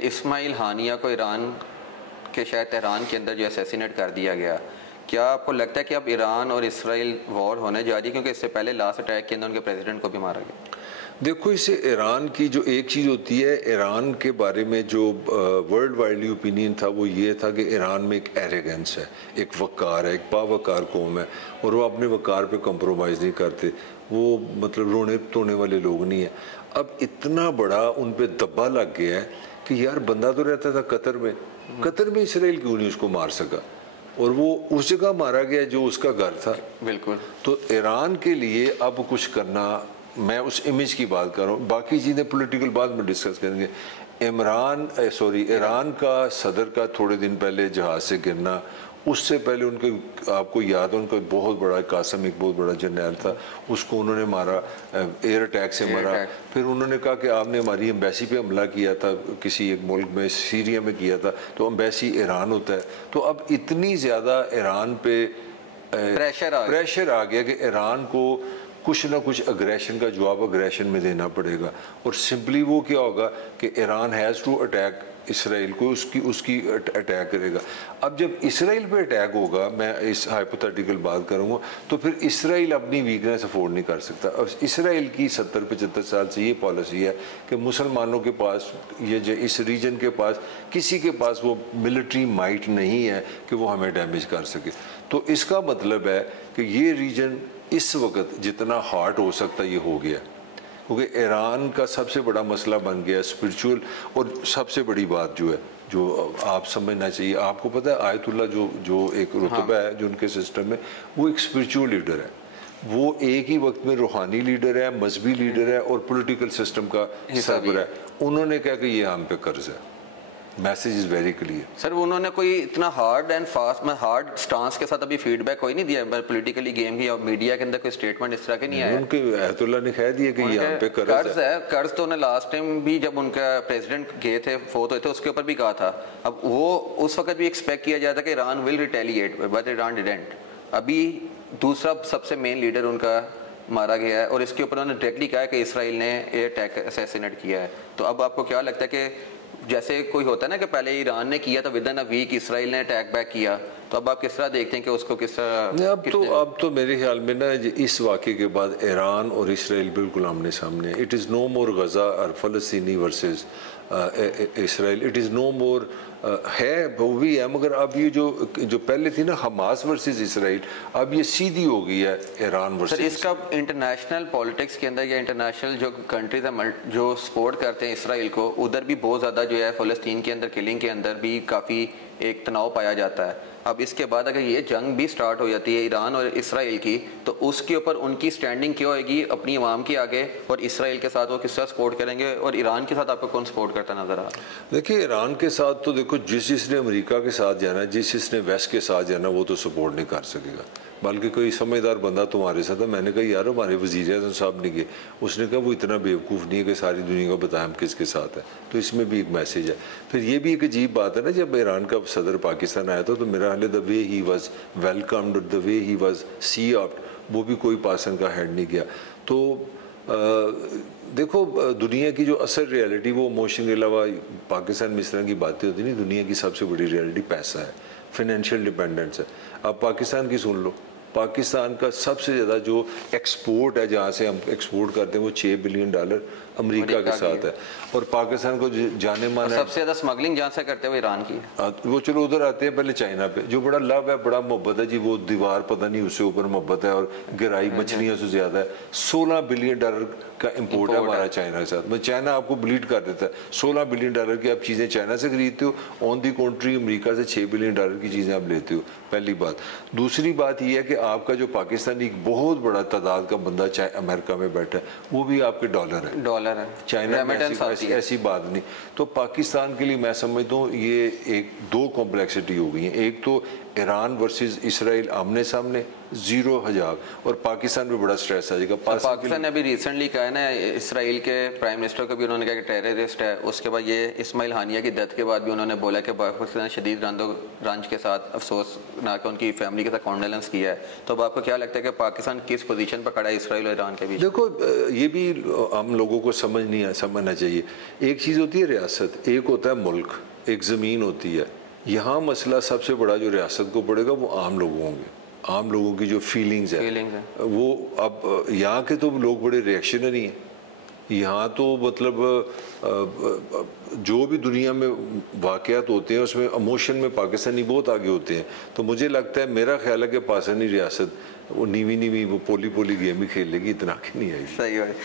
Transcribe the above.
इस्माइल हानिया को ईरान के शायद तेहरान के अंदर जो असैसिनेट कर दिया गया, क्या आपको लगता है कि अब ईरान और इसराइल वॉर होने जा रही है? क्योंकि इससे पहले लास्ट अटैक के अंदर उनके प्रेसिडेंट को भी मारा गया। देखो, इससे ईरान की जो एक चीज़ होती है, ईरान के बारे में जो वर्ल्ड वाइडली ओपिनियन था वो ये था कि ईरान में एक एरोगेंस है, एक वक़ार है, एक बावकार कौम है और वो अपने वक़ार पे कंप्रोमाइज़ नहीं करते। वो मतलब रोने धोने वाले लोग नहीं है। अब इतना बड़ा उन पे दब्बा लग गया है कि यार बंदा तो रहता था कतर में इसराइल क्यों नहीं उसको मार सका, और वो उस जगह मारा गया जो उसका घर था। बिल्कुल। तो ईरान के लिए अब कुछ करना, मैं उस इमेज की बात कर रहा हूँ, बाकी चीज़ें पॉलिटिकल बाद में डिस्कस करेंगे। ईरान का सदर का थोड़े दिन पहले जहाज से गिरना, उससे पहले उनके, आपको याद है, उनका बहुत बड़ा कासम, एक बहुत बड़ा जर्नल था, उसको उन्होंने मारा, एयर अटैक से मारा। फिर उन्होंने कहा कि आपने हमारी एम्बेसी पे हमला किया था, किसी एक मुल्क में, सीरिया में किया था, तो एम्बेसी ईरान होता है। तो अब इतनी ज़्यादा ईरान पे प्रेशर आ गया कि ईरान को कुछ ना कुछ अग्रेशन का जवाब अग्रेशन में देना पड़ेगा। और सिंपली वो क्या होगा कि Iran has to attack Israel को, उसकी अटैक करेगा। अब जब इसराइल पे अटैक होगा, मैं इस हाइपोथेटिकल बात करूँगा, तो फिर इसराइल अपनी वीकनेस अफोर्ड नहीं कर सकता। अब इसराइल की 70-75 साल से ये पॉलिसी है कि मुसलमानों के पास, ये जो इस रीजन के पास, किसी के पास वो मिलिट्री माइट नहीं है कि वो हमें डैमेज कर सके। तो इसका मतलब है कि ये रीजन इस वक्त जितना हार्ड हो सकता है ये हो गया, क्योंकि ईरान का सबसे बड़ा मसला बन गया स्पिरिचुअल। और सबसे बड़ी बात जो है, जो आप समझना चाहिए, आपको पता है आयतुल्ला जो एक रुतबा है जो उनके सिस्टम में, वो एक स्पिरिचुअल लीडर है। वो एक ही वक्त में रूहानी लीडर है, मजहबी लीडर है और पॉलिटिकल सिस्टम का सरबराह है। उन्होंने कहा कि ये हम पे कर्ज है। Message is very clear. Sir, उन्होंने कोई इतना हार्ड एंड फास्ट में हार्ड स्टांस के साथ अभी फीडबैक कोई नहीं दिया पॉलिटिकली गेम की, और मीडिया के अंदर कोई स्टेटमेंट इस तरह के नहीं आया। उनके अयतुल्ला ने कह दिया कि यहाँ पे कर्ज है। कर्ज तो उन्हें लास्ट टाइम भी जब उनका प्रेसिडेंट गए थे, फोत हुए थे, उसके ऊपर भी कहा था। अब वो उस वक्त भी एक्सपेक्ट किया जाता कि Iran will retaliate, but Iran didn't. अभी दूसरा सबसे मेन लीडर उनका मारा गया है और इसके ऊपर उन्होंने डायरेक्टली कहा है कि इसराइल ने एयर अटैक असैसिनेट किया है। तो अब आपको क्या लगता है कि जैसे कोई होता है ना कि पहले ईरान ने किया तो within a week Israel ने अटैक बैक किया, तो अब आप किस तरह देखते हैं कि उसको किस तरह? अब तो मेरे ख्याल में ना, इस वाक़े के बाद ईरान और इसराइल बिल्कुल आमने सामने। It is no more Gaza और फ़लस्तीनी versus Israel. It is no more, है वो भी है, मगर अब ये जो पहले थी ना हमास वर्सेस इसराइल, अब ये सीधी हो गई है ईरान वर्सेस। सर, इसका इंटरनेशनल पॉलिटिक्स के अंदर या इंटरनेशनल जो कंट्रीज है जो सपोर्ट करते हैं इसराइल को, उधर भी बहुत ज़्यादा जो है फ़लस्तीन के अंदर किलिंग के अंदर भी काफ़ी एक तनाव पाया जाता है। अब इसके बाद अगर ये जंग भी स्टार्ट हो जाती है ईरान और इसराइल की, तो उसके ऊपर उनकी स्टैंडिंग क्या होगी अपनी आवाम के आगे, और इसराइल के साथ वो किस तरह सपोर्ट करेंगे, और ईरान के साथ आपको कौन सपोर्ट करता नजर आ रहा है? देखिए, ईरान के साथ तो देखो, जिसने अमेरिका के साथ जाना है, जिसने वेस्ट के साथ जाना, वो तो सपोर्ट नहीं कर सकेगा। बल्कि कोई समझदार बंदा तुम्हारे साथ है। मैंने कहा यार हमारे वज़ीर आज़म साहब ने गए, उसने कहा वो इतना बेवकूफ़ नहीं है कि सारी दुनिया को बताएं हम किसके साथ है। तो इसमें भी एक मैसेज है। फिर ये भी एक अजीब बात है ना, जब ईरान का सदर पाकिस्तान आया था तो मेरा हाल the way he was welcomed, the way he was see offed, वो भी कोई पाकिस्तान का हेड नहीं किया। तो देखो, दुनिया की जो असल रियलिटी, वो इमोशन के अलावा पाकिस्तान में इस तरह की बातें होती नहीं। दुनिया की सबसे बड़ी रियलिटी पैसा है, फाइनेंशियल डिपेंडेंस है। अब पाकिस्तान की सुन लो, पाकिस्तान का सबसे ज़्यादा जो एक्सपोर्ट है, जहाँ से हम एक्सपोर्ट करते हैं, वो $6 बिलियन अमेरिका के साथ है। और पाकिस्तान को जाने माना, सबसे ज़्यादा स्मगलिंग जहाँ से करते हुए ईरान की। वो चलो उधर आते हैं, पहले चाइना पे जो बड़ा लव है, बड़ा मोहब्बत है जी, वो दीवार पता नहीं उससे ऊपर मोहब्बत है, और गहराई मछलियों से ज़्यादा है। $16 बिलियन का इंपोर्ट है हमारा चाइना के साथ। चाइना आपको ब्लीड कर देता है। $16 बिलियन की आप चीज़ें चाइना से खरीदते हो, ऑन दी कंट्री अमेरिका से $6 बिलियन की चीज़ें आप लेते हो। पहली बात। दूसरी बात यह है कि आपका जो पाकिस्तानी एक बहुत बड़ा तादाद का बंदा चाहे अमेरिका में बैठा है, वो भी आपके डॉलर है, चाइना में ऐसी बात नहीं। तो पाकिस्तान के लिए मैं समझता हूँ ये एक दो कॉम्प्लेक्सिटी हो गई है। एक तो ईरान वर्सेस इसराइल आमने सामने, जीरो हजाक, और पाकिस्तान पे बड़ा स्ट्रेस आ जाएगा। पाकिस्तान ने अभी रिसेंटली कहा है ना, इसराइल के प्राइम मिनिस्टर को भी उन्होंने कहा कि टेररिस्ट है। उसके बाद ये इस्माइल हानिया की डेथ के बाद भी उन्होंने बोला कि पाकिस्तान शदीद रंज के साथ अफसोसनाक उनकी फैमिली के साथ कॉन्डोलेंस किया है। तो अब आपको क्या लगता है कि पाकिस्तान किस पोजीशन पर खड़ा है इसराइल और ईरान के बीच? देखो, ये भी हम लोगों को समझना चाहिए। एक चीज़ होती है रियासत, एक होता है मुल्क, एक ज़मीन होती है। यहाँ मसला सबसे बड़ा जो रियासत को पड़ेगा वो आम लोगों होंगे, आम लोगों की जो फीलिंग्स है वो। अब यहाँ के तो लोग बड़े रिएक्शनरी हैं। यहाँ तो मतलब जो भी दुनिया में वाक़यात होते हैं उसमें इमोशन में पाकिस्तानी बहुत आगे होते हैं। तो मुझे लगता है, मेरा ख्याल है कि पाकिस्तानी रियासत वो नीवी वो पोली गेम ही खेल लेगी, इतना की नहीं आएगी। सही है।